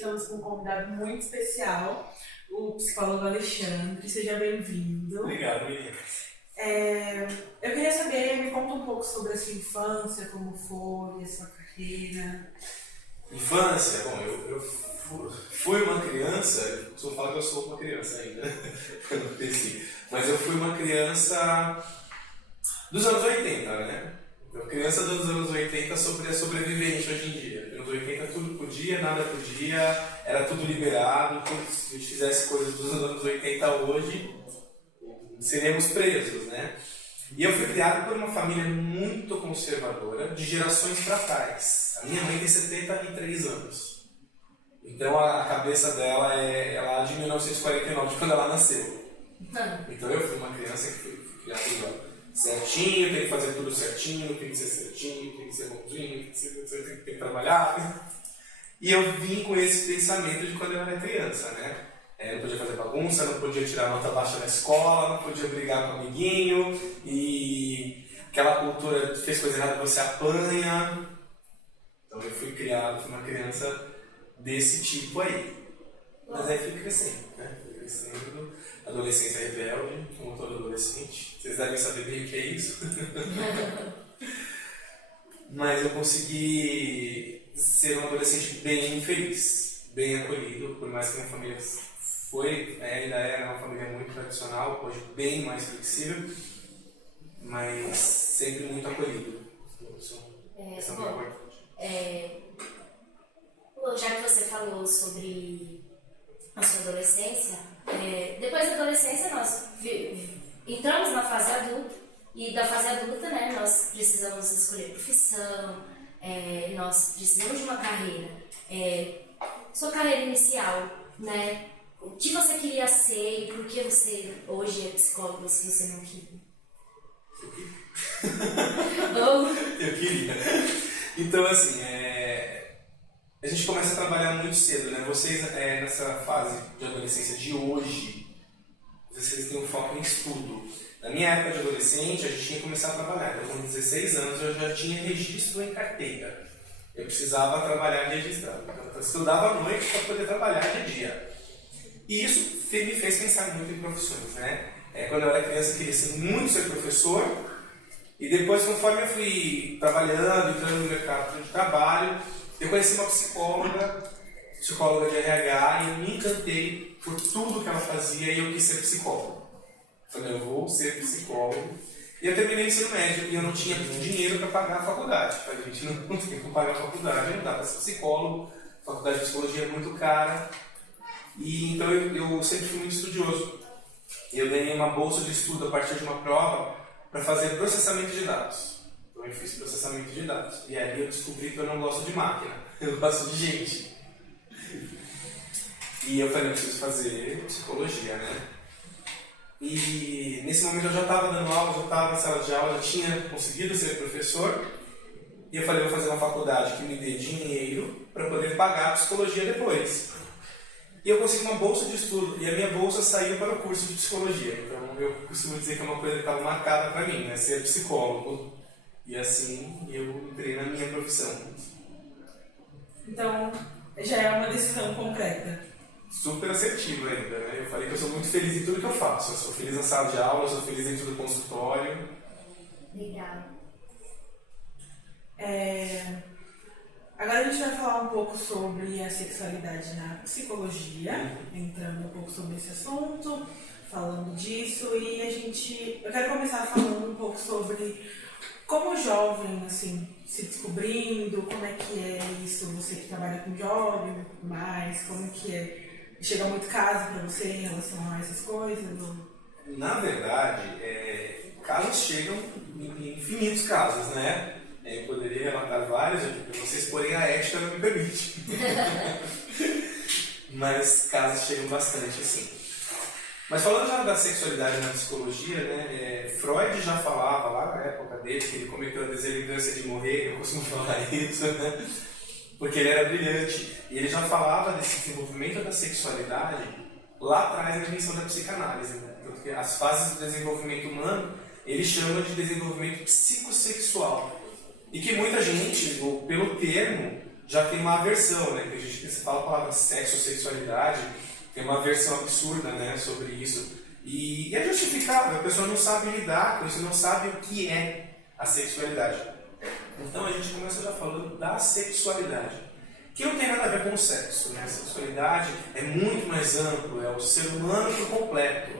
estamos com um convidado muito especial, o psicólogo Alexandre. Seja bem-vindo. Obrigado, menina. Eu queria saber, me conta um pouco sobre a sua infância, como foi a sua carreira. Infância? Bom, eu fui uma criança, eu costumo falar que eu sou uma criança ainda, eu não cresci, mas eu fui uma criança dos anos 80, né? Eu criança dos anos 80 sobrevivente hoje em dia. Nos anos 80 tudo podia, nada podia, era tudo liberado, se a gente fizesse coisas dos anos 80 hoje, seríamos presos, né? E eu fui criado por uma família muito conservadora, de gerações para trás. A minha mãe tem 73 anos. Então a cabeça dela é lá de 1949, de quando ela nasceu. Então eu fui uma criança que fui criada certinho, tem que fazer tudo certinho, tem que ser certinho, tem que ser bonzinho, tem que trabalhar. E eu vim com esse pensamento de quando eu era criança, né? Não podia fazer bagunça, não podia tirar nota baixa na escola, não podia brigar com o amiguinho, e aquela cultura de fez coisa errada, você apanha. Então eu fui criado, fui uma criança desse tipo aí. Mas aí fui crescendo, né? Fui crescendo, adolescência rebelde, como todo adolescente. Vocês devem saber bem o que é isso. Mas eu consegui ser um adolescente bem feliz, bem acolhido, por mais que minha família ainda é uma família muito tradicional, hoje bem mais flexível, mas sempre muito acolhido. Isso é muito importante. Já que você falou sobre a sua adolescência, depois da adolescência nós entramos na fase adulta, e da fase adulta, né, nós precisamos escolher profissão, nós precisamos de uma carreira. Sua carreira inicial, né? O que você queria ser e por que você hoje é psicólogo se você não queria? Eu queria. Então, assim, a gente começa a trabalhar muito cedo, né? Vocês, nessa fase de adolescência de hoje, vocês têm um foco em estudo. Na minha época de adolescente, a gente tinha que começar a trabalhar. Então, com 16 anos, eu já tinha registro em carteira. Eu precisava trabalhar registrado. Então, eu estudava à noite para poder trabalhar de dia. E isso me fez pensar muito em profissões, né? Quando eu era criança, eu queria muito ser professor. E depois, conforme eu fui trabalhando, entrando no mercado de trabalho, eu conheci uma psicóloga de RH, e eu me encantei por tudo que ela fazia e eu quis ser psicólogo. Falei, eu vou ser psicólogo. E eu terminei o ensino médio e eu não tinha dinheiro para pagar a faculdade. Falei, gente, não tem como pagar a faculdade, não dá para ser psicólogo, a faculdade de psicologia é muito cara. E então eu sempre fui muito estudioso. Eu ganhei uma bolsa de estudo a partir de uma prova para fazer processamento de dados. Então eu fiz processamento de dados. E aí eu descobri que eu não gosto de máquina, eu gosto de gente. E eu falei, eu preciso fazer psicologia, né? E nesse momento eu já estava dando aula, já estava na sala de aula, já tinha conseguido ser professor. E eu falei, vou fazer uma faculdade que me dê dinheiro para poder pagar a psicologia depois. E eu consegui uma bolsa de estudo, e a minha bolsa saiu para o curso de psicologia. Então eu costumo dizer que é uma coisa que estava marcada para mim, né? Ser psicólogo. E assim eu entrei na minha profissão. Então já é uma decisão concreta. Super assertivo ainda, né? Eu falei que eu sou muito feliz em tudo que eu faço. Eu sou feliz na sala de aula, eu sou feliz dentro do consultório. Legal. Agora a gente vai falar um pouco sobre a sexualidade na psicologia, entrando um pouco sobre esse assunto, falando disso, e eu quero começar falando um pouco sobre como jovem, assim, se descobrindo, como é que é isso, você que trabalha com jovem, mais, como que é? Chega muito caso para você em relação a essas coisas? Ou... Na verdade, casos chegam em infinitos casos, né? Eu poderia relatar vários aqui para vocês, porém a ética não me permite. Mas casos chegam bastante, assim. Mas falando já da sexualidade na psicologia, né? Freud já falava lá na época dele que ele cometeu a deselegância de morrer, eu costumo falar isso, né? Porque ele era brilhante. E ele já falava desse desenvolvimento da sexualidade lá atrás na dimensão da psicanálise, né? Porque as fases do desenvolvimento humano ele chama de desenvolvimento psicossexual. E que muita gente, pelo termo, já tem uma aversão, né? Porque a gente, que você fala a palavra sexo ou sexualidade, tem uma aversão absurda, né, sobre isso. E é justificável, a pessoa não sabe lidar com isso, não sabe o que é a sexualidade. Então a gente começa já falando da sexualidade, que não tem nada a ver com o sexo, né? A sexualidade é muito mais amplo, é o ser humano por completo.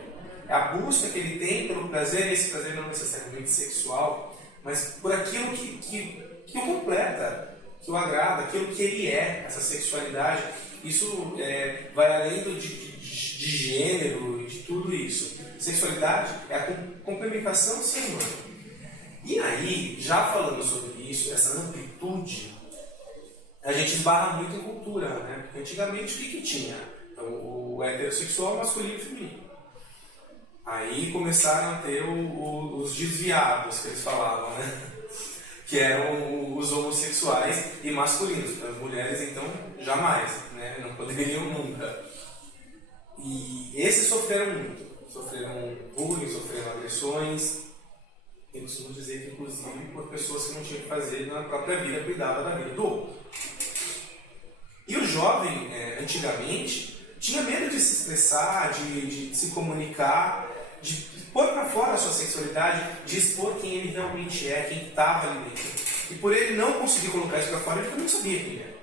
É a busca que ele tem pelo prazer, e esse prazer não necessariamente sexual, mas por aquilo que o completa, que o agrada, aquilo que ele é, essa sexualidade. Isso vai além de gênero e de tudo isso. Sexualidade é a complementação do ser humano. E aí, já falando sobre isso, essa amplitude, a gente esbarra muito em cultura, né? Porque antigamente o que tinha? Então, o heterossexual, masculino e feminino. Aí começaram a ter os desviados, que eles falavam, né? Que eram os homossexuais e masculinos. As mulheres, então, jamais, né? Não poderiam nunca. E esses sofreram muito. Sofreram bullying, sofreram agressões. Eu costumo dizer que, inclusive, por pessoas que não tinham o que fazer na própria vida, cuidava da vida do outro. E o jovem, antigamente, tinha medo de se expressar, de se comunicar, de pôr para fora a sua sexualidade, de expor quem ele realmente é, quem estava ali dentro. E por ele não conseguir colocar isso para fora, ele também não sabia quem era.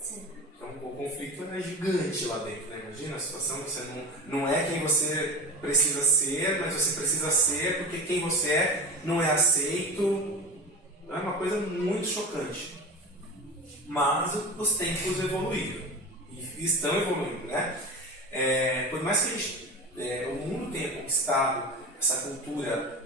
Sim. Então o conflito era gigante lá dentro, né? Imagina a situação que você não é quem você precisa ser, mas você precisa ser porque quem você é não é aceito. É uma coisa muito chocante. Mas os tempos evoluíram. E estão evoluindo, né? Por mais que o mundo tenha conquistado essa cultura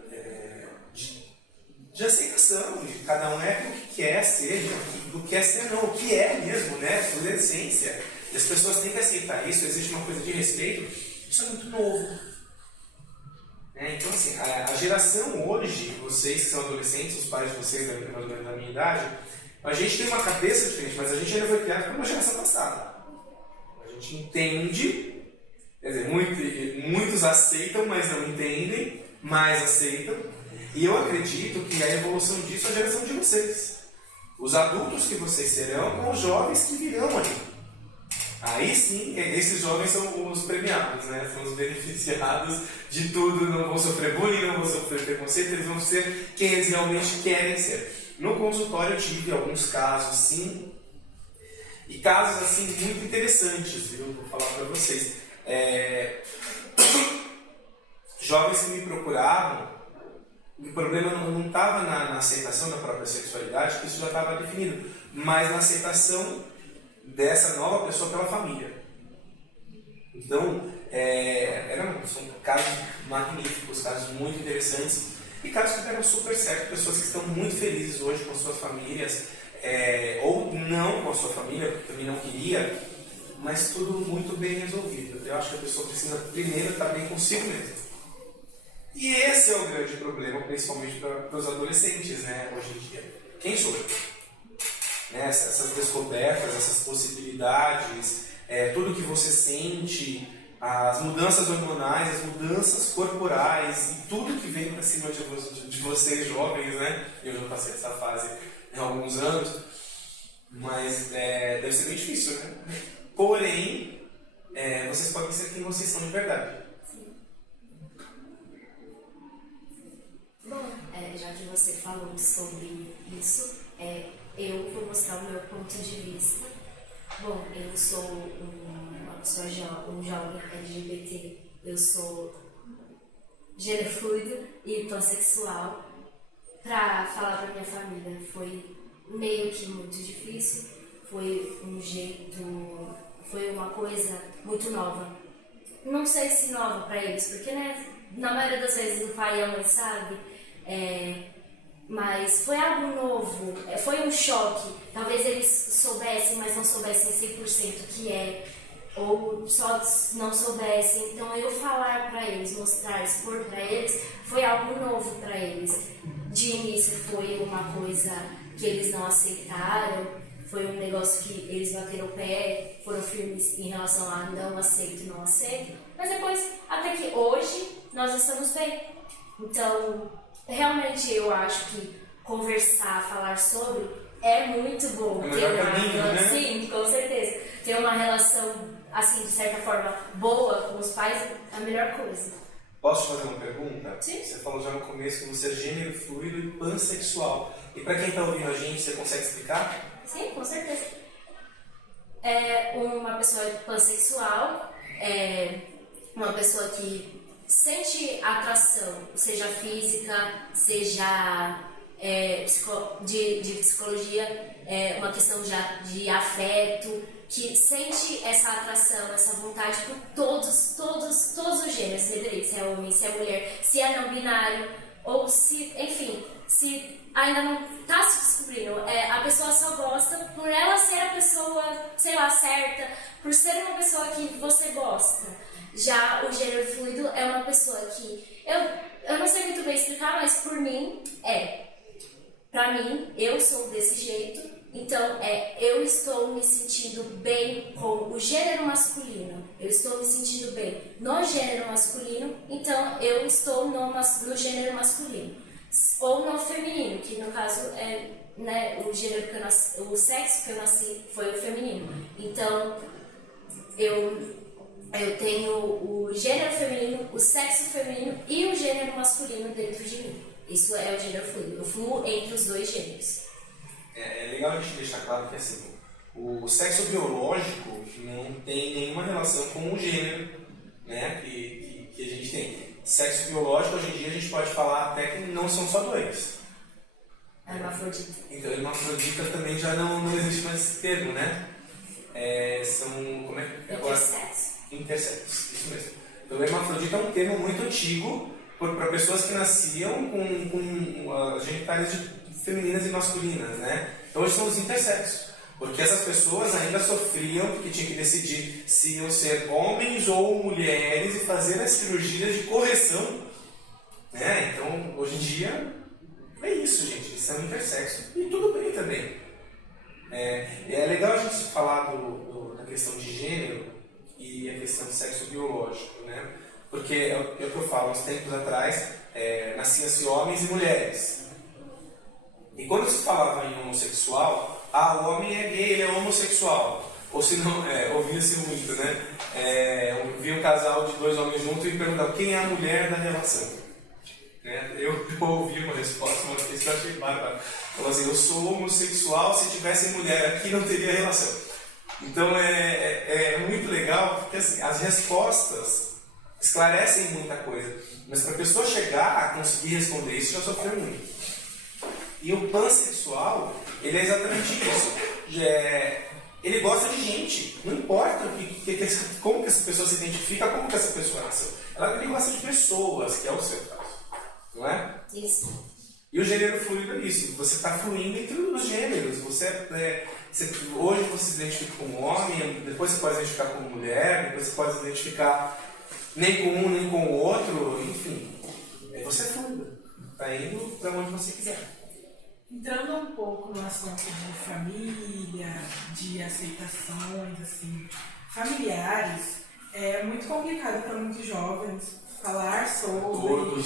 de aceitação, de cada um é o que quer ser, o que quer ser não, o que é mesmo, né? Por essência. E as pessoas têm que aceitar isso, existe uma coisa de respeito, isso é muito novo. Então, assim, a geração hoje, vocês que são adolescentes, os pais de vocês da minha idade, a gente tem uma cabeça diferente, mas a gente ainda foi criado por uma geração passada. A gente entende, quer dizer, muitos aceitam, mas não entendem, mas aceitam. E eu acredito que a evolução disso é a geração de vocês. Os adultos que vocês serão com os jovens que virão aí. Aí sim, esses jovens são os premiados, né? São os beneficiados de tudo, não vão sofrer bullying, não vão sofrer preconceito, eles vão ser quem eles realmente querem ser. No consultório eu tive alguns casos, sim, e casos assim muito interessantes, viu? Vou falar para vocês. Jovens que me procuravam, o problema não estava na aceitação da própria sexualidade, que isso já estava definido, mas na aceitação dessa nova pessoa pela família. Então, são casos magníficos, casos muito interessantes e casos que deram super certo, pessoas que estão muito felizes hoje com suas famílias, ou não com a sua família, porque também não queria, mas tudo muito bem resolvido. Eu acho que a pessoa precisa primeiro estar bem consigo mesmo. E esse é o grande problema, principalmente para os adolescentes, né, hoje em dia. Quem sou eu? Essas descobertas, essas possibilidades, tudo que você sente, as mudanças hormonais, as mudanças corporais e tudo que vem para cima de vocês jovens, né? Eu já passei essa fase há alguns anos, mas deve ser bem difícil, né? Porém, vocês podem ser quem vocês são de verdade. Bom, já que você falou sobre isso, eu vou mostrar o meu ponto de vista. Bom, eu sou uma pessoa um jovem LGBT, eu sou gênero fluido e pansexual. Para falar para minha família foi meio que muito difícil, foi uma coisa muito nova. Não sei se nova para eles, porque né, na maioria das vezes o pai e a mãe sabem. Mas foi algo novo, foi um choque. Talvez eles soubessem, mas não soubessem 100% o que é, ou só não soubessem. Então eu falar para eles, mostrar, expor para eles, foi algo novo para eles. De início foi uma coisa que eles não aceitaram, foi um negócio que eles bateram o pé, foram firmes em relação a não aceito, não aceito. Mas depois, até que hoje, nós estamos bem. Então, realmente eu acho que conversar, falar sobre é muito bom. É o melhor caminho, né? Sim, com certeza. Ter uma relação, assim, de certa forma, boa com os pais é a melhor coisa. Posso te fazer uma pergunta? Sim. Você falou já no começo que você é gênero fluido e pansexual. E para quem está ouvindo a gente, você consegue explicar? Sim, com certeza. Uma pessoa pansexual é uma pessoa que sente atração, seja física, seja de psicologia, uma questão de afeto, que sente essa atração, essa vontade por todos os gêneros, se é homem, se é mulher, se é não binário, ou se, enfim, se ainda não está se descobrindo, a pessoa só gosta por ela ser a pessoa, sei lá, certa, por ser uma pessoa que você gosta. Já o gênero fluido é uma pessoa que, eu não sei muito bem explicar, mas por mim pra mim, eu sou desse jeito, então eu estou me sentindo bem com o gênero masculino, eu estou me sentindo bem no gênero masculino, então eu estou no gênero masculino. Ou no feminino, que no caso é, né, o gênero que eu nasci, o sexo que eu nasci foi o feminino. Então, eu tenho o gênero feminino, o sexo feminino e o gênero masculino dentro de mim. Isso é o gênero fluido. Eu fluo entre os dois gêneros. É legal a gente deixar claro que assim, o sexo biológico não tem nenhuma relação com o gênero, né, que a gente tem. Sexo biológico, hoje em dia, a gente pode falar até que não são só dois. Hermafrodita. Então, hermafrodita também já não existe mais esse termo, né? São, como é que é? Intersexo. Intersexos, isso mesmo. Então, hermafrodita é um termo muito antigo para pessoas que nasciam com genitais femininas e masculinas, né? Então, hoje são os intersexos. Porque essas pessoas ainda sofriam, porque tinham que decidir se iam ser homens ou mulheres e fazer as cirurgias de correção, né? Então, hoje em dia, é isso, gente. Eles são intersexos. E tudo bem também. É legal a gente falar da questão de gênero e a questão de sexo biológico, né? Porque é o que eu falo, uns tempos atrás, nasciam-se homens e mulheres. E quando se falava em homossexual, o homem é gay, ele é homossexual. Ou se não, ouvia-se muito, né? Eu vi um casal de dois homens juntos e perguntava quem é a mulher da relação. Né? Eu ouvi uma resposta uma vez que eu achei bárbaro. Falou assim, eu sou homossexual, se tivesse mulher aqui não teria relação. Então é muito legal, porque assim, as respostas esclarecem muita coisa. Mas para a pessoa chegar a conseguir responder isso, já sofreu muito. E o pansexual, ele é exatamente isso. Ele gosta de gente. Não importa como que essa pessoa se identifica, como que essa pessoa nasceu. Ele gosta de pessoas, que é o seu caso. Não é? Isso. E o gênero fluido é isso. Você está fluindo entre os gêneros. Hoje você se identifica como homem, depois você pode se identificar como mulher, depois você pode se identificar nem com um, nem com o outro. Enfim, você é fluido. Está indo para onde você quiser. Entrando um pouco no assunto de família, de aceitações, assim, familiares, é muito complicado para muitos jovens falar sobre,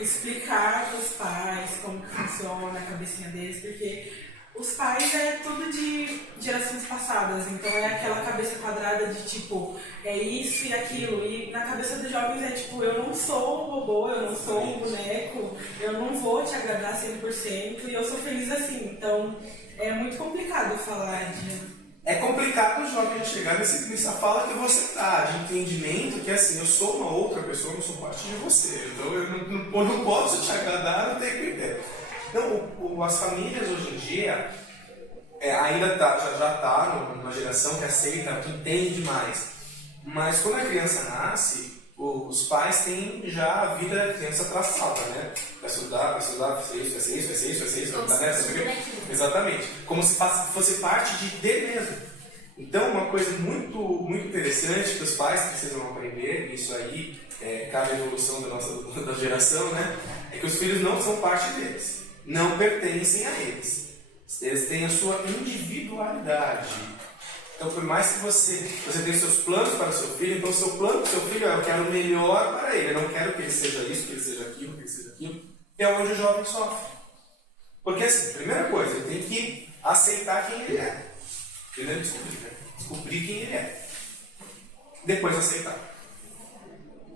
explicar para os pais como que funciona a cabecinha deles, porque os pais é tudo de gerações passadas, então é aquela cabeça quadrada de tipo, é isso e aquilo, e na cabeça dos jovens é tipo, eu não sou um robô, eu não sou um boneco, eu não vou te agradar 100% e eu sou feliz assim, então é muito complicado falar de... É complicado o jovem chegar nessa fala que você está, de entendimento que assim, eu sou uma outra pessoa, eu não sou parte de você, então eu não posso te agradar, não tenho que entender. Então, as famílias hoje em dia ainda já está numa geração que aceita, que entende mais. Mas quando a criança nasce, os pais têm já a vida da criança traçada, né? Vai estudar, vai ser isso, vai dar nessa. Exatamente. Como se fosse parte dele mesmo. Então, uma coisa muito, muito interessante que os pais precisam aprender, isso aí cabe a evolução da geração, né? É que os filhos não são parte deles. Não pertencem a eles. Eles têm a sua individualidade. Então, por mais que você tenha seus planos para o seu filho, então o seu plano para o seu filho é eu quero o melhor para ele. Eu não quero que ele seja isso, que ele seja aquilo, que ele seja aquilo. E é onde o jovem sofre. Porque, assim, primeira coisa, ele tem que aceitar quem ele é. Primeiro descobrir, né? Descobrir quem ele é. Depois aceitar.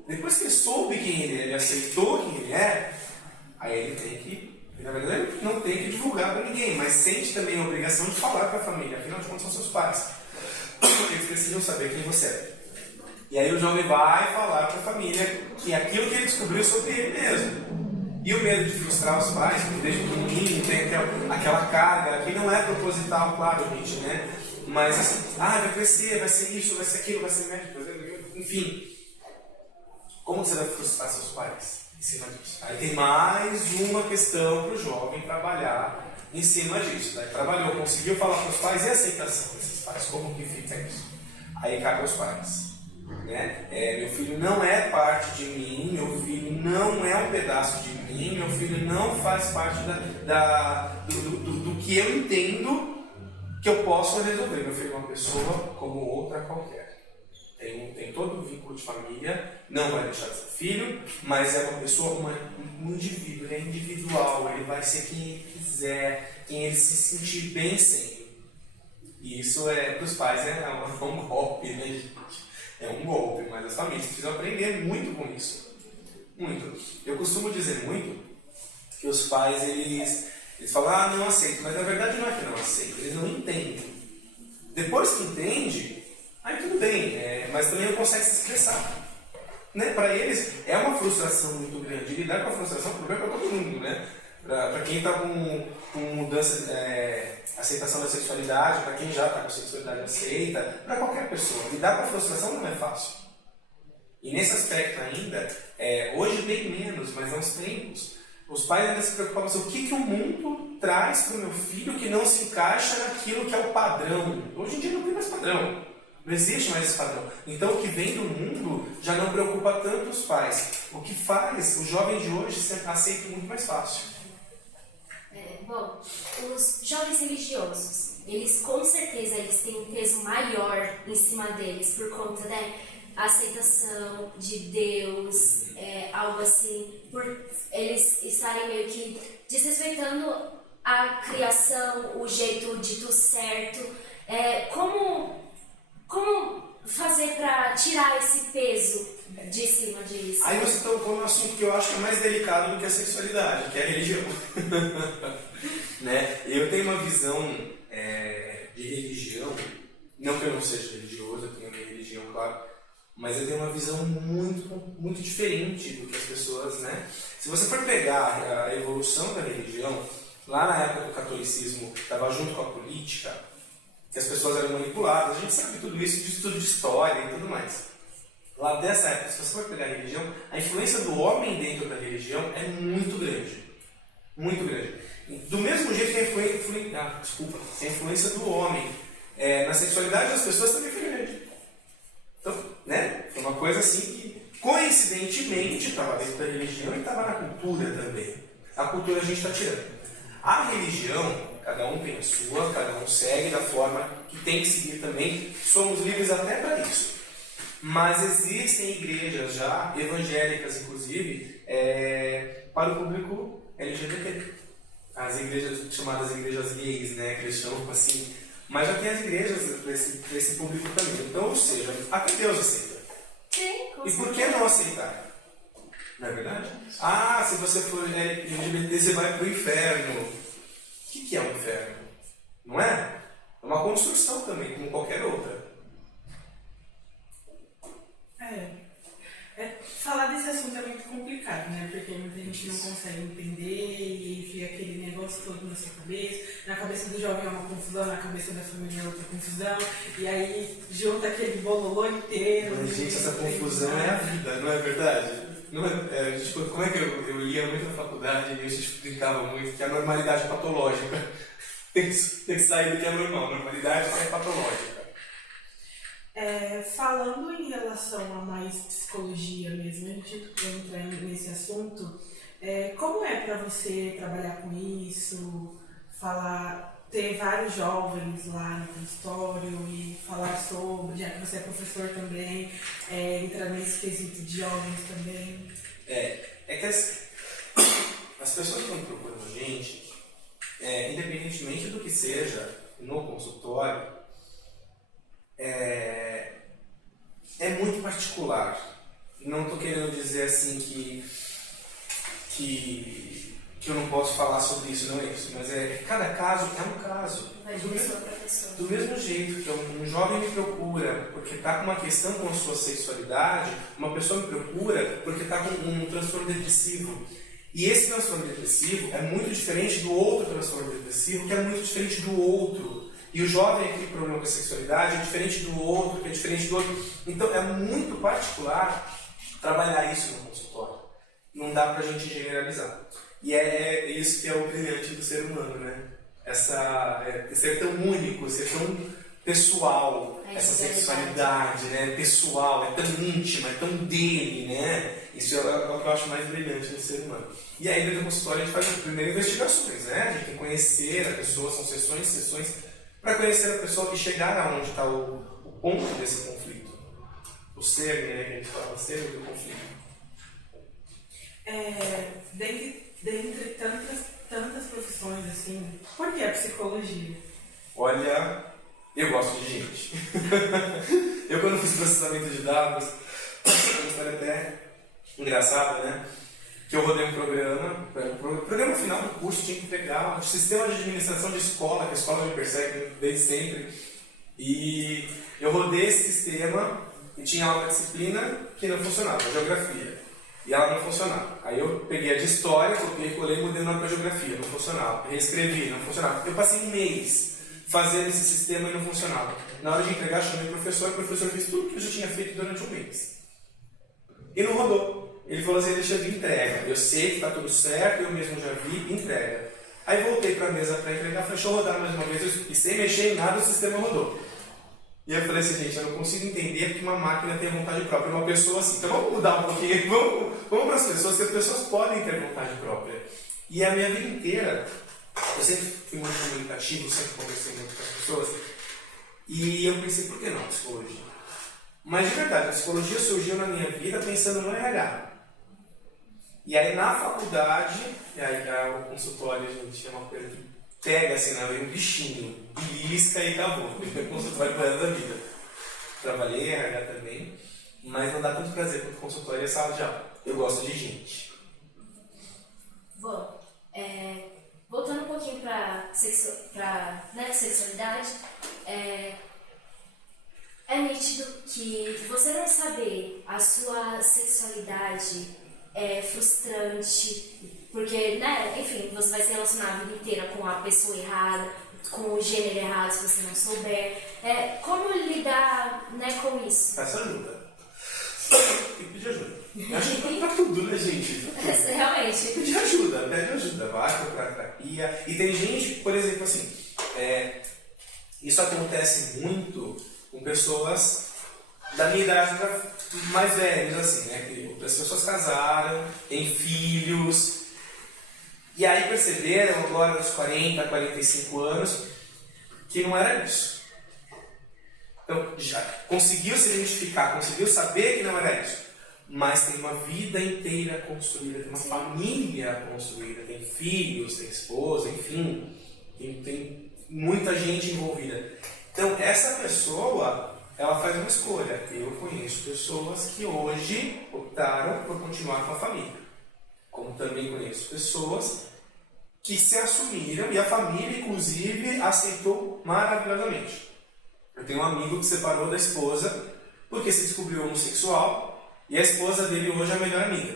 Depois que ele soube quem ele é, ele aceitou quem ele é, aí ele tem que, na verdade, ele não tem que divulgar para ninguém, mas sente também a obrigação de falar para a família, afinal de contas são seus pais. Eles precisam saber quem você é. E aí o jovem vai falar para a família que aquilo que ele descobriu sobre ele mesmo. E o medo de frustrar os pais, porque desde pequenininho tem aquela carga, que não é proposital, claro, gente, né? Mas assim, vai crescer, vai ser isso, vai ser aquilo, vai ser médico, enfim. Como você vai frustrar seus pais em cima disso? Aí tem mais uma questão para o jovem trabalhar em cima disso. Daí trabalhou, conseguiu falar para os pais e a aceitação desses pais, como que fica isso? Aí cabe aos pais. Né? Meu filho não é parte de mim, meu filho não é um pedaço de mim, meu filho não faz parte do que eu entendo que eu posso resolver. Meu filho é uma pessoa como outra qualquer. Tem todo o vínculo de família, não vai deixar de ser filho, mas é uma pessoa, um indivíduo, ele é individual, ele vai ser quem ele quiser, quem ele se sentir bem sendo. E isso para os pais é um golpe, né, gente? É um golpe, mas as famílias precisam aprender muito com isso. Muito. Eu costumo dizer muito que os pais, eles falam, não aceito, mas na verdade não é que não aceitam, eles não entendem. Depois que entende, aí tudo bem, mas também não consegue se expressar. Né? Para eles é uma frustração muito grande. Lidar com a frustração é um problema para todo mundo, né? Para quem está com mudança, aceitação da sexualidade, para quem já está com sexualidade aceita, para qualquer pessoa. Lidar com a frustração não é fácil. E nesse aspecto ainda, hoje bem menos, mas há uns tempos, os pais ainda se preocupavam assim, o que o mundo traz para o meu filho que não se encaixa naquilo que é o padrão. Hoje em dia não tem mais padrão. Não existe mais esse padrão. Então, o que vem do mundo já não preocupa tanto os pais. O que faz o jovem de hoje se aceita muito mais fácil. Bom, os jovens religiosos, eles com certeza têm um peso maior em cima deles por conta da aceitação de Deus, algo assim, por eles estarem meio que desrespeitando a criação, o jeito dito certo. Como fazer para tirar esse peso de cima disso? Aí você tocou num assunto que eu acho que é mais delicado do que a sexualidade, que é a religião. Né? Eu tenho uma visão de religião, não que eu não seja religioso, eu tenho a minha religião, claro, mas eu tenho uma visão muito, muito diferente do que as pessoas, né? Se você for pegar a evolução da religião, lá na época do catolicismo, estava junto com a política, que as pessoas eram manipuladas, a gente sabe tudo isso de estudo de história e tudo mais. Lá dessa época, se você for pegar a religião, a influência do homem dentro da religião é muito grande. Muito grande. Do mesmo jeito que a influência do homem na sexualidade das pessoas também foi grande. Então, né? Foi uma coisa assim que, coincidentemente, estava dentro da religião e estava na cultura também. A cultura a gente está tirando. A religião, cada um tem a sua, cada um segue da forma que tem que seguir também. Somos livres até para isso. Mas existem igrejas já, evangélicas inclusive, para o público LGBT. As igrejas chamadas igrejas gays, né, que eles chamam assim. Mas já tem as igrejas para esse público também. Então, ou seja, até Deus aceita. Sim, e por que não aceitar? Não é verdade? Se você for LGBT, você vai para o inferno. O que é o inferno? Não é? É uma construção também, como qualquer outra. Falar desse assunto é muito complicado, né? Porque muita gente não consegue entender e fica aquele negócio todo na sua cabeça. Na cabeça do jovem é uma confusão, na cabeça da família é outra confusão. E aí junta aquele bololô inteiro. Mas, gente, essa confusão é a vida, não é verdade? Não tipo, como é que eu lia muito na faculdade e a gente brincava muito que a normalidade patológica tem que sair do que é normal. Normalidade é patológica. Falando em relação a mais psicologia mesmo, a gente entra nesse assunto, como é para você trabalhar com isso, ter vários jovens lá no consultório e falar sobre, já que você é professor também, entrar nesse quesito de jovens também? É que as pessoas que estão procurando a gente, independentemente do que seja no consultório, é muito particular. Não estou querendo dizer assim que eu não posso falar sobre isso, não é isso, mas cada caso é um caso. Vai de pessoa para pessoa. Do mesmo jeito que um jovem me procura porque está com uma questão com a sua sexualidade, uma pessoa me procura porque está com um transtorno depressivo. E esse transtorno depressivo é muito diferente do outro transtorno depressivo, que é muito diferente do outro. E o jovem aqui com problema com a sexualidade é diferente do outro, que é diferente do outro. Então é muito particular trabalhar isso no consultório. Não dá pra gente generalizar. E é isso que é o brilhante do ser humano, né? Ser tão único, ser tão pessoal, essa sexualidade, né? Pessoal, é tão íntima, é tão dele, né? Isso é o que eu acho mais brilhante no ser humano. E aí dentro do consultório a gente faz as primeiras investigações, né? A gente tem que conhecer a pessoa, são sessões para conhecer a pessoa e chegar aonde está o ponto desse conflito. O ser, né? Que a gente fala, o ser do conflito. Dentre tantas profissões assim, por que a psicologia? Olha, eu gosto de gente. Eu quando fiz processamento de dados, uma história até engraçada, né? Que eu rodei um programa final do curso, tinha que entregar um sistema de administração de escola, que a escola me persegue desde sempre. E eu rodei esse sistema e tinha uma disciplina que não funcionava, a geografia. E ela não funcionava. Aí eu peguei a de história, copiei, colei e mudei o nome para geografia, não funcionava. Reescrevi, não funcionava. Eu passei um mês fazendo esse sistema e não funcionava. Na hora de entregar, chamei o professor fez tudo que eu já tinha feito durante um mês. E não rodou. Ele falou assim, deixa eu vir, entrega. Eu sei que está tudo certo, eu mesmo já vi, entrega. Aí voltei para a mesa para entregar, falei, deixa eu rodar mais uma vez. E sem mexer em nada, o sistema rodou. E eu falei assim, gente, eu não consigo entender que uma máquina tem vontade própria, uma pessoa assim. Então vamos mudar um pouquinho, vamos para as pessoas, que as pessoas podem ter vontade própria. E a minha vida inteira, eu sempre fui muito comunicativo, sempre conversei muito com as pessoas. E eu pensei, por que não psicologia? Mas de verdade, a psicologia surgiu na minha vida pensando no RH. E aí na faculdade, e aí o consultório, a gente chama uma coisa que pega assim, um bichinho, belisca e acabou. Eu consultório para da vida. Trabalhei em RH também, mas não dá tanto prazer quanto consultório e sala de aula. Eu gosto de gente. Bom, voltando um pouquinho para sexualidade, é nítido que você não saber a sua sexualidade é frustrante, porque, né, enfim, você vai se relacionar a vida inteira com a pessoa errada, com o gênero errado, se você não souber. Como lidar, né, com isso? Peça ajuda. Tem que pedir ajuda. Acho que pra tudo, né, gente? Realmente. Pedir ajuda, pede ajuda, vai procurar terapia. E tem gente, por exemplo, assim, isso acontece muito com pessoas da minha idade mais velhas, assim, né? Que as pessoas casaram, têm filhos, e aí perceberam agora dos 40, 45 anos que não era isso. Então, já conseguiu se identificar, conseguiu saber que não era isso, mas tem uma vida inteira construída, tem uma família construída, tem filhos, tem esposa, enfim, tem muita gente envolvida. Então, essa pessoa, ela faz uma escolha. Eu conheço pessoas que hoje optaram por continuar com a família. Como também conheço pessoas que se assumiram e a família, inclusive, aceitou maravilhosamente. Eu tenho um amigo que separou da esposa porque se descobriu homossexual e a esposa dele hoje é a melhor amiga.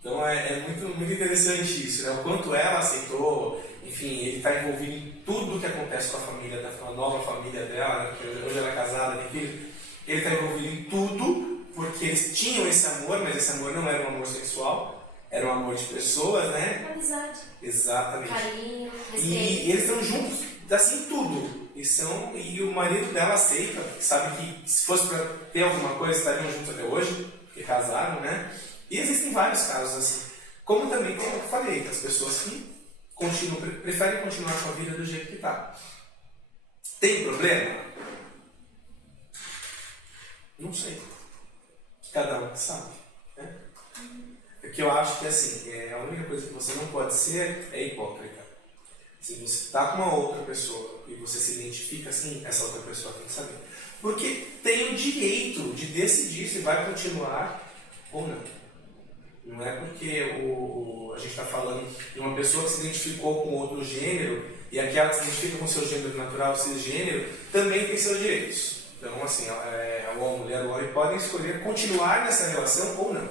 Então é muito, muito interessante isso, né? O quanto ela aceitou, enfim, ele está envolvido em tudo o que acontece com a família, com a nova família dela, né? Porque hoje ela é casada, tem filho. Ele está envolvido em tudo porque eles tinham esse amor, mas esse amor não era um amor sexual, era um amor de pessoas, né? Amizade. Exatamente. Carinho, respeito. E eles estão juntos, assim, tudo. E o marido dela aceita, sabe que se fosse para ter alguma coisa, estariam juntos até hoje, porque casaram, né? E existem vários casos assim. Como também, como eu falei, as pessoas que preferem continuar com a vida do jeito que está. Tem problema? Não sei. Cada um sabe. Né? Porque eu acho que assim, a única coisa que você não pode ser é hipócrita. Se você está com uma outra pessoa e você se identifica assim, essa outra pessoa tem que saber. Porque tem o direito de decidir se vai continuar ou não. Não é porque a gente está falando de uma pessoa que se identificou com outro gênero e aquela que se identifica com seu gênero natural, cisgênero, também tem seus direitos. Então, assim, a mulher e o homem podem escolher continuar nessa relação ou não.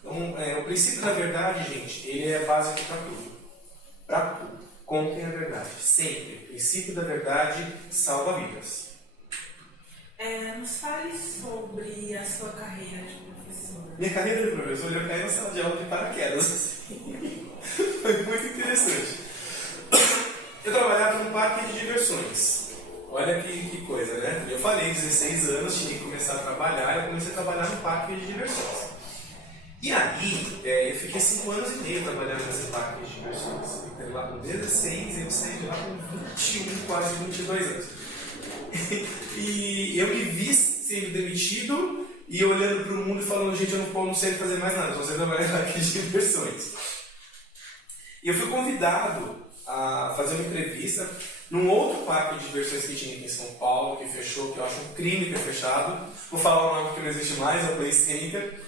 Então, o princípio da verdade, gente, ele é básico para tudo. Para tudo. Contem a verdade. Sempre. O princípio da verdade salva vidas. Nos fale sobre a sua carreira de professora. Minha carreira de professor, eu caí na sala de aula de paraquedas. Foi muito interessante. Eu trabalhava num parque de diversões. Olha que coisa, né? Eu falei, 16 anos, tinha que começar a trabalhar, eu comecei a trabalhar no parque de diversões. E aí, eu fiquei 5 anos e meio trabalhando nesse parque de diversões. Eu entrei lá com 16 e eu saí de lá com 21, quase 22 anos. E eu me vi sendo demitido e olhando para o mundo e falando, gente, eu não sei fazer mais nada, só sei trabalhar no parque de diversões. E eu fui convidado a fazer uma entrevista num outro parque de diversões que tinha aqui em São Paulo, que fechou, que eu acho um crime ter fechado. Vou falar o nome que não existe mais, é o Play Center.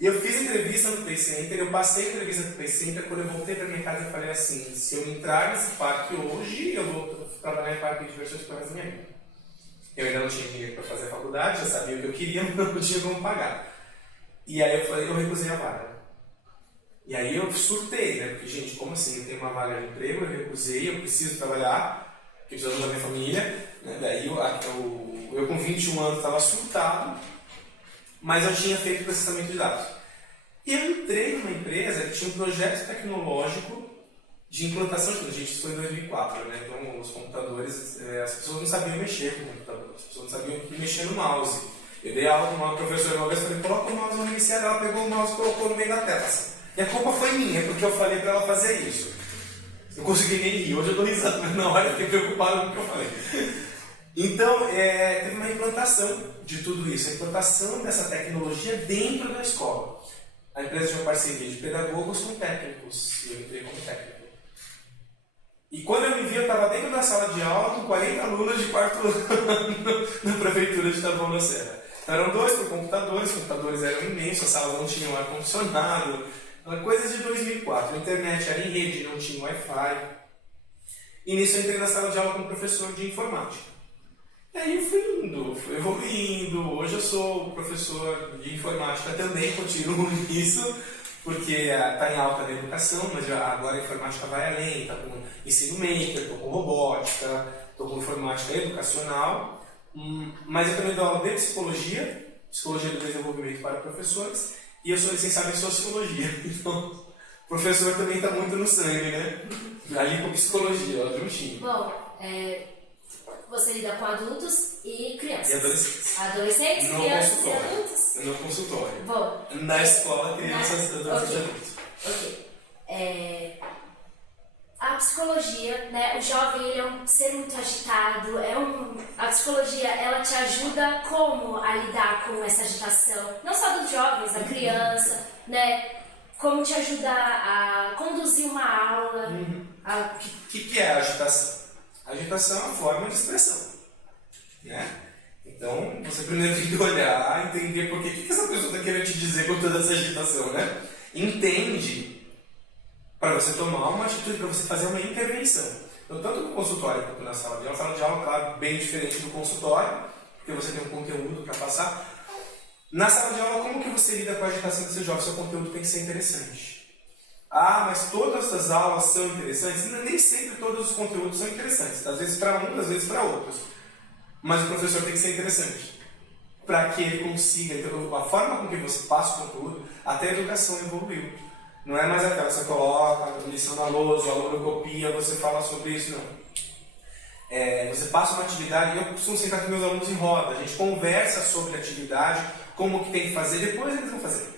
E eu fiz entrevista no Play Center, eu passei a entrevista no Play Center, quando eu voltei para minha casa eu falei assim, se eu entrar nesse parque hoje, eu vou trabalhar em parque de diversões para mais minha vida. Eu ainda não tinha dinheiro para fazer a faculdade, já sabia o que eu queria, mas não tinha como pagar. E aí eu recusei a vaga. E aí eu surtei, né? Porque, gente, como assim? Eu tenho uma vaga de emprego, eu recusei, eu preciso trabalhar, porque eu preciso da minha família. Né? Daí eu com 21 anos estava surtado, mas eu tinha feito processamento de dados. E eu entrei numa empresa que tinha um projeto tecnológico de implantação de gente, isso foi em 2004, né? Então os computadores, as pessoas não sabiam mexer com o computador, as pessoas não sabiam mexer no mouse. Eu dei aula com uma professora uma vez, falei, coloca o mouse no inicial, ela pegou o mouse e colocou no meio da tela. E a culpa foi minha, porque eu falei para ela fazer isso. Eu consegui nem rir, hoje eu dou risada, mas na hora eu fiquei preocupado com o que eu falei. Então, teve uma implantação de tudo isso, a implantação dessa tecnologia dentro da escola. A empresa tinha uma parceria de pedagogos com técnicos, e eu entrei como técnico. E quando eu me vi, eu estava dentro da sala de aula com 40 alunos de quarto ano na prefeitura de Taboão da Serra. Então, eram 2 por computadores, os computadores eram imensos, a sala não tinha ar-condicionado, coisas de 2004. A internet era em rede, não tinha Wi-Fi. E nisso eu entrei na sala de aula como professor de informática. E aí eu fui indo, fui evoluindo. Hoje eu sou professor de informática também, continuo nisso, porque está em alta na educação, mas agora a informática vai além, está com ensino maker, estou com robótica, estou com informática educacional, mas eu também dou aula de psicologia do desenvolvimento para professores, e eu sou licenciado em sociologia, então o professor também está muito no sangue, né? Ali com psicologia, ó, juntinho. Bom, você lida com adultos e crianças. E adolescentes. Adolescentes, No crianças consultório. e adultos? No consultório. Bom. Na escola, crianças, adolescentes e adultos. Ok. A psicologia, né? O jovem ele é um ser muito agitado. A psicologia, ela te ajuda como a lidar com essa agitação? Não só dos jovens, da criança, né? Como te ajuda a conduzir uma aula? O que é a agitação? A agitação é uma forma de expressão, né? Então, você primeiro tem que olhar, entender por que essa pessoa está querendo te dizer com toda essa agitação, né? Entende para você tomar uma atitude, para você fazer uma intervenção. Então, tanto no consultório quanto na sala de aula, claro, bem diferente do consultório, porque você tem um conteúdo para passar. Na sala de aula, como que você lida com a agitação do seu jovem? Seu conteúdo tem que ser interessante. Ah, mas todas as aulas são interessantes? Nem sempre todos os conteúdos são interessantes. Às vezes para uns, às vezes para outros. Mas o professor tem que ser interessante. Para que ele consiga, então, a forma com que você passa o conteúdo, até a educação evoluiu. Não é mais aquela, você coloca a lição na lousa, o aluno copia, você fala sobre isso, não. Você passa uma atividade, e eu costumo sentar com meus alunos em roda, a gente conversa sobre a atividade, como que tem que fazer, depois eles vão fazer.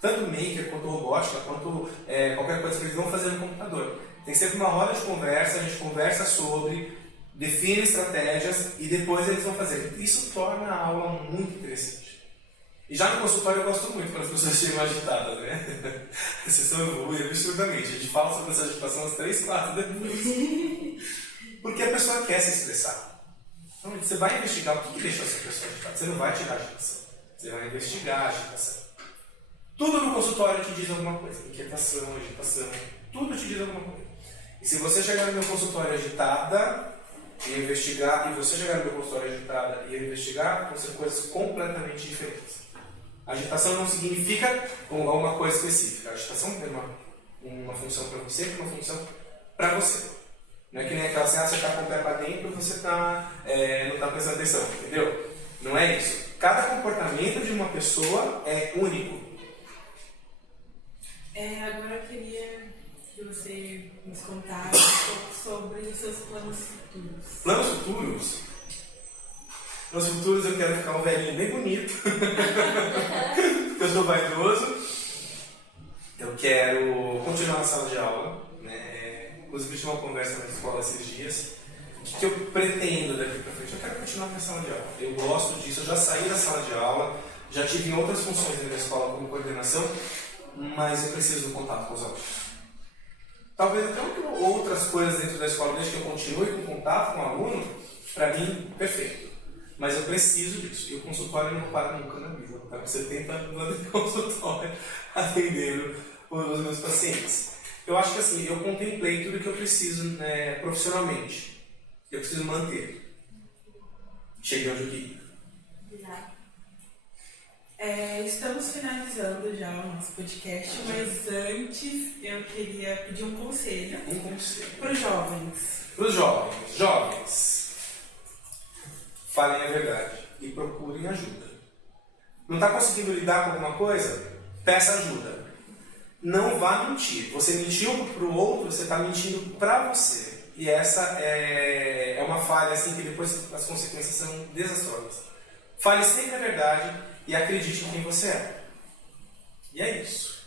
Tanto maker, quanto robótica, quanto qualquer coisa que eles vão fazer no computador. Tem sempre uma roda de conversa, a gente conversa sobre, define estratégias e depois eles vão fazer. Isso torna a aula muito interessante. E já no consultório eu gosto muito quando as pessoas chegam agitadas, né? A sessão evolui absurdamente. A gente fala sobre essa agitação às 3, 4 depois. Porque a pessoa quer se expressar. Então você vai investigar o que deixou essa pessoa agitada. Você não vai tirar a agitação. Você vai investigar a agitação. Tudo no consultório te diz alguma coisa. Inquietação, agitação, tudo te diz alguma coisa. E se você chegar no meu consultório agitada e investigar, e você chegar no meu consultório agitada e investigar, vão ser coisas completamente diferentes. Agitação não significa alguma coisa específica. A agitação tem uma função para você e uma função para você. Não é que nem aquela assim, você está com o pé para dentro e você não está prestando atenção, entendeu? Não é isso. Cada comportamento de uma pessoa é único. Agora eu queria que você nos contasse um pouco sobre os seus planos futuros. Planos futuros? Planos futuros eu quero ficar um velhinho bem bonito. Eu sou vaidoso. Eu quero continuar na sala de aula. Né? Inclusive eu tive uma conversa na escola esses dias. O que eu pretendo daqui para frente? Eu quero continuar na sala de aula. Eu gosto disso, eu já saí da sala de aula, já tive outras funções dentro da escola como coordenação, mas eu preciso do contato com os alunos. Talvez até outras coisas dentro da escola, desde que eu continue com contato com o aluno, para mim, perfeito. Mas eu preciso disso. E o consultório não para nunca na vida. Tá com 70 anos lá dentro do consultório, atendendo os meus pacientes. Eu acho que assim, eu contemplei tudo que eu preciso profissionalmente. Eu preciso manter. Cheguei onde eu queria. Estamos finalizando já o nosso podcast, mas antes eu queria pedir um conselho. Um conselho. Para os jovens. Para os jovens. Jovens. Falem a verdade e procurem ajuda. Não está conseguindo lidar com alguma coisa? Peça ajuda. Não vá mentir. Você mentiu para o outro, você está mentindo para você. E essa é uma falha assim, que depois as consequências são desastrosas. Fale sempre a verdade e acredite em quem você é. E é isso.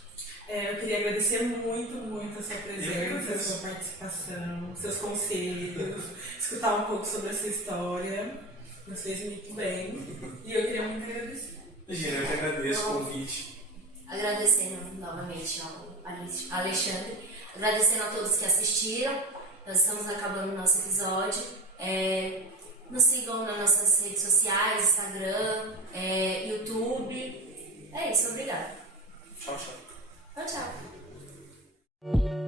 Eu queria agradecer muito, muito a sua presença, a sua participação, seus conselhos, escutar um pouco sobre a sua história. Nos fez muito bem. E eu queria muito agradecer. Imagina, eu que agradeço o convite. Agradecendo novamente ao Alexandre, agradecendo a todos que assistiram. Nós estamos acabando o nosso episódio. Nos sigam nas nossas redes sociais, Instagram, YouTube. É isso, obrigada. Tchau, tchau. Tchau, tchau.